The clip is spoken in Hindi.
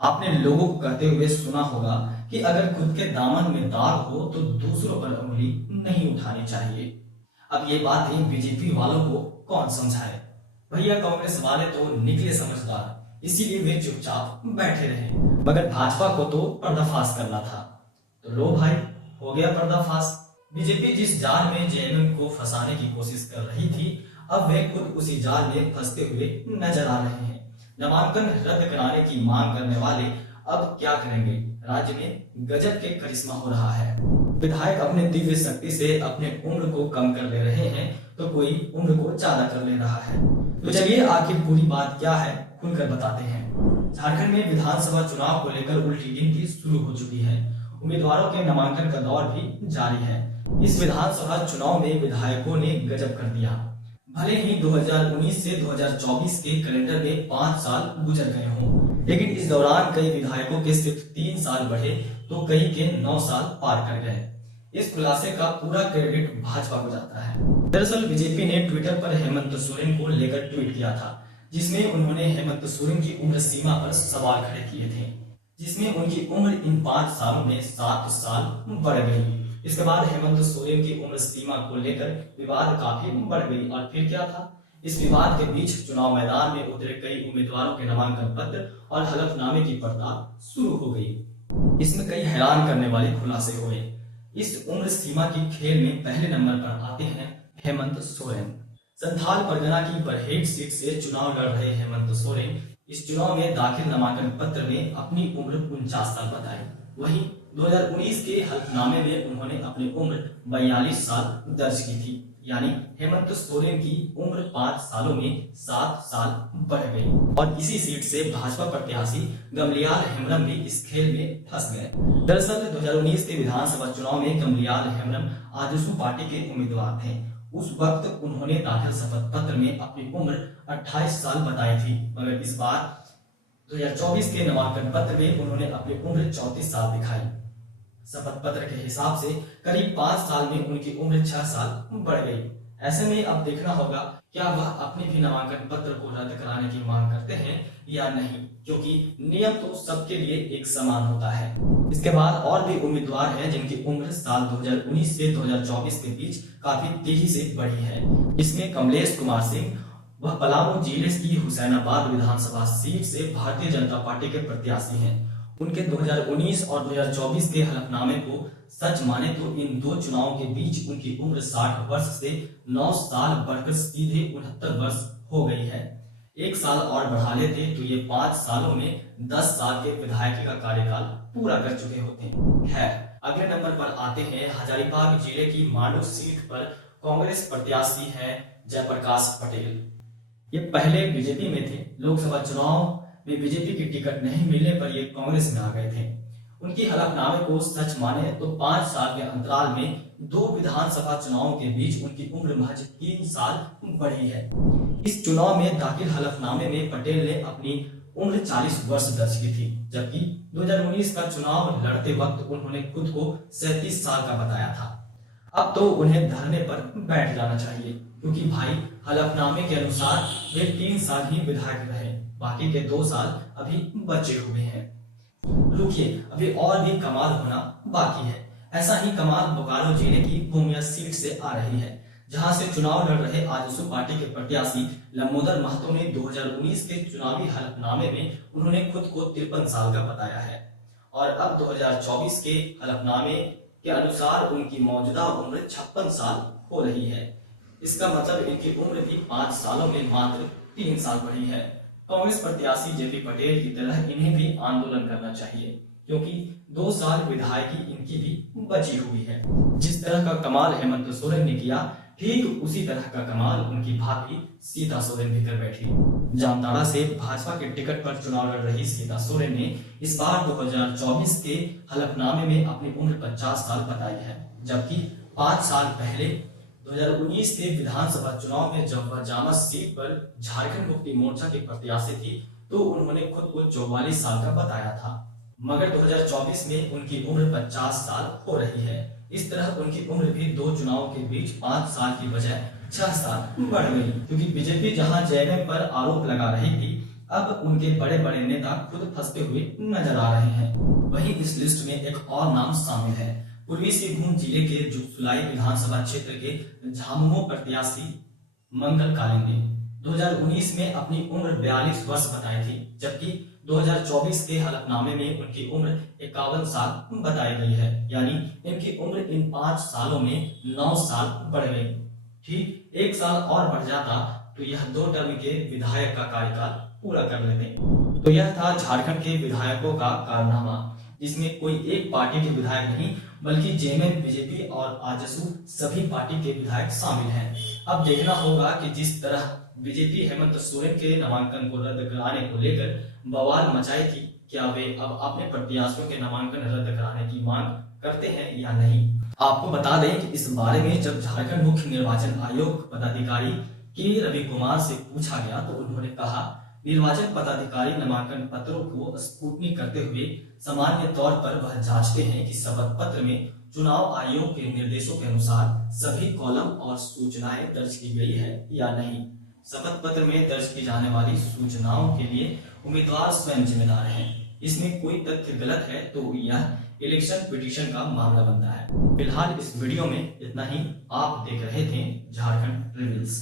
आपने लोगों को कहते हुए सुना होगा कि अगर खुद के दामन में दाग हो तो दूसरों पर उंगली नहीं उठानी चाहिए। अब ये बातें बीजेपी वालों को कौन समझाए। भैया कांग्रेस वाले तो निकले समझदार, इसीलिए वे चुपचाप बैठे रहे। मगर भाजपा को तो पर्दाफाश करना था, तो लो भाई, हो गया पर्दाफाश। बीजेपी जिस जाल में जेएमएम को फंसाने की कोशिश कर रही थी, अब वे खुद उसी जाल में फंसते हुए नजर आ रहे हैं। नामांकन रद्द कराने की मांग करने वाले अब क्या करेंगे। राज्य में गजब के करिश्मा हो रहा है। विधायक अपने दिव्य शक्ति से अपने उम्र को कम कर ले रहे हैं, तो कोई उम्र को ज्यादा कर ले रहा है। तो चलिए आखिर पूरी बात क्या है खुलकर बताते हैं। झारखंड में विधानसभा चुनाव को लेकर उल्टी गिनती शुरू हो चुकी है। उम्मीदवारों के नामांकन का दौर भी जारी है। इस विधानसभा चुनाव में विधायकों ने गजब कर दिया। भले ही 2019 से 2024 के कैलेंडर में 5 साल गुजर गए हों, लेकिन इस दौरान कई विधायकों के सिर्फ 3 साल बढ़े तो कई के 9 साल पार कर गए। इस खुलासे का पूरा क्रेडिट भाजपा को जाता है। दरअसल बीजेपी ने ट्विटर पर हेमंत सोरेन को लेकर ट्वीट किया था, जिसमें उन्होंने हेमंत सोरेन की उम्र सीमा पर सवाल खड़े किए थे, जिसमें उनकी उम्र इन 5 सालों में 7 साल बढ़ गई। इसके बाद हेमंत सोरेन की उम्र सीमा को लेकर विवाद काफी बढ़ गई और फिर क्या था। इस विवाद के बीच चुनाव मैदान में उतरे कई उम्मीदवारों के नामांकन पत्र और हलफनामे की पड़ताल शुरू हो गई। इसमें कई हैरान करने वाले खुलासे हुए। इस उम्र सीमा की खेल में पहले नंबर पर आते हैं हेमंत सोरेन। संथाल परगना की बरहेट सीट से चुनाव लड़ रहे हेमंत सोरेन इस चुनाव में दाखिल नामांकन पत्र में अपनी उम्र 49 साल बताई। वहीं 2019 के हलफनामे में उन्होंने अपनी उम्र 42 साल दर्ज की थी। यानी हेमंत सोरेन की उम्र 5 सालों में 7 साल बढ़ गई और इसी सीट से भाजपा प्रत्याशी गमलियाल हेम्ब्रम भी इस खेल में फंस गए। दरअसल 2019 के विधानसभा चुनाव में गमलियाल हेम्ब्रम आजसू पार्टी के उम्मीदवार थे। उस वक्त उन्होंने दाखिल शपथ पत्र में अपनी उम्र 28 साल बताई थी, मगर इस बार 2024 के नामांकन पत्र में उन्होंने अपनी उम्र 34 साल दिखाई। शपथ पत्र के हिसाब से करीब 5 साल में उनकी उम्र 6 साल बढ़ गई। ऐसे में अब देखना होगा क्या वह अपने भी नामांकन पत्र को रद्द कराने की मांग करते हैं या नहीं, क्योंकि नियम तो सबके लिए एक समान होता है। इसके बाद और भी उम्मीदवार हैं जिनकी उम्र साल 2019 से 2024 के बीच काफी तेजी से बढ़ी है। इसमें कमलेश कुमार सिंह, वह पलामू जिले की हुसैनाबाद विधानसभा सीट से भारतीय जनता पार्टी के प्रत्याशी हैं। उनके 2019 और 2024 के हलफनामे को सच माने तो इन दो चुनावों के बीच उनकी उम्र 60 वर्ष से 9 साल बढ़कर सीधे 69 वर्ष हो गई है। 1 साल और बढ़ा लेते तो ये 5 सालों में 10 साल के विधायकी का कार्यकाल पूरा कर चुके होते हैं। खैर, अगले नंबर पर आते हैं हजारीबाग जिले की मांडू सीट पर कांग्रेस प्रत्याशी हैं जयप्रकाश पटेल। ये पहले बीजेपी में थे। लोकसभा चुनाव में बीजेपी की टिकट नहीं मिलने पर ये कांग्रेस में आ गए थे। उनकी हलफनामे को सच माने तो 5 साल के अंतराल में 2 विधानसभा चुनावों के बीच उनकी उम्र महज 3 साल बढ़ी है। इस चुनाव में दाखिल हलफनामे में पटेल ने अपनी उम्र 40 वर्ष दर्ज की थी, जबकि 2019 का चुनाव लड़ते वक्त उन्होंने खुद को 37 साल का बताया था। अब तो उन्हें धरने पर बैठ जाना चाहिए, क्योंकि भाई हलफनामे के अनुसार वे 3 साल ही विधायक रहे, बाकी के 2 साल अभी बचे हुए हैं। रुकिए, अभी और भी कमाल होना बाकी है। ऐसा ही कमाल बोकारो जिले की पूर्णिया सीट से आ रही है, जहां से चुनाव लड़ रहे आजसू पार्टी के प्रत्याशी लंबोदर महतो ने 2019 के चुनावी हलफनामे में उन्होंने खुद को 53 साल का बताया है और अब 2024 के हलफनामे के अनुसार उनकी मौजूदा उम्र 56 साल हो रही है। इसका मतलब इनकी उम्र भी 5 सालों में मात्र 3 साल बढ़ी है। कांग्रेस प्रत्याशी जेपी पटेल की तरह इन्हें भी आंदोलन करना चाहिए, क्योंकि 2 साल विधायकी इनकी भी बची हुई है। जिस तरह का कमाल हेमंत सोरेन ने किया, ठीक उसी तरह का कमाल उनकी भाभी सीता सोरेन भी कर बैठी। जामताड़ा से भाजपा के टिकट पर चुनाव लड़ रही सीता सोरेन ने इस बार 2024 के हलफनामे में अपनी उम्र 50 साल बताई है, जबकि 5 साल पहले 2019 के विधानसभा चुनाव में जब वह जामस सीट पर झारखंड मुक्ति मोर्चा के प्रत्याशी थी तो उन्होंने खुद को 44 साल का बताया था, मगर 2024 में उनकी उम्र 50 साल हो रही है। इस तरह उनकी उम्र भी 2 चुनाव के बीच 5 साल की बजाय 6 साल बढ़ गई, क्योंकि बीजेपी जहां जेएमएम पर आरोप लगा रही थी, अब उनके बड़े बड़े नेता खुद फंसते हुए नजर आ रहे हैं। वहीं इस लिस्ट में एक और नाम शामिल है। पूर्वी सिंहभूम जिले के जुगसुलाई विधानसभा क्षेत्र के झामुमो प्रत्याशी मंगल कालिंग ने 2019 में अपनी उम्र 42 वर्ष बताई थी, जबकि 2024 के हलफनामे में उनकी उम्र 51 साल बताई गई है। यानी इनकी उम्र इन 5 सालों में 9 साल बढ़ गई। ठीक 1 साल और बढ़ जाता तो यह 2 टर्म के विधायक का कार्यकाल पूरा कर लेते। तो यह था झारखंड के विधायकों का कारनामा, जिसमें कोई एक पार्टी के विधायक नहीं बल्कि जेएमएम, बीजेपी और आजसू सभी पार्टी के विधायक शामिल हैं। अब देखना होगा कि जिस तरह बीजेपी हेमंत सोरेन के नामांकन को रद्द कराने को लेकर बवाल मचाई थी, क्या वे अब अपने प्रत्याशियों के नामांकन रद्द कराने की मांग करते हैं या नहीं। आपको बता दें कि इस बारे में जब झारखंड मुख्य निर्वाचन आयोग पदाधिकारी के रवि कुमार से पूछा गया तो उन्होंने कहा, निर्वाचन पदाधिकारी नामांकन पत्रों को स्क्रूटनी करते हुए सामान्य तौर पर वह जांचते हैं कि शपथ पत्र में चुनाव आयोग के निर्देशों के अनुसार सभी कॉलम और सूचनाएं दर्ज की गई है या नहीं। शपथ पत्र में दर्ज की जाने वाली सूचनाओं के लिए उम्मीदवार स्वयं जिम्मेदार हैं। इसमें कोई तथ्य गलत है तो यह इलेक्शन पिटीशन का मामला बनता है। फिलहाल इस वीडियो में इतना ही। आप देख रहे थे झारखंड रिवील्स।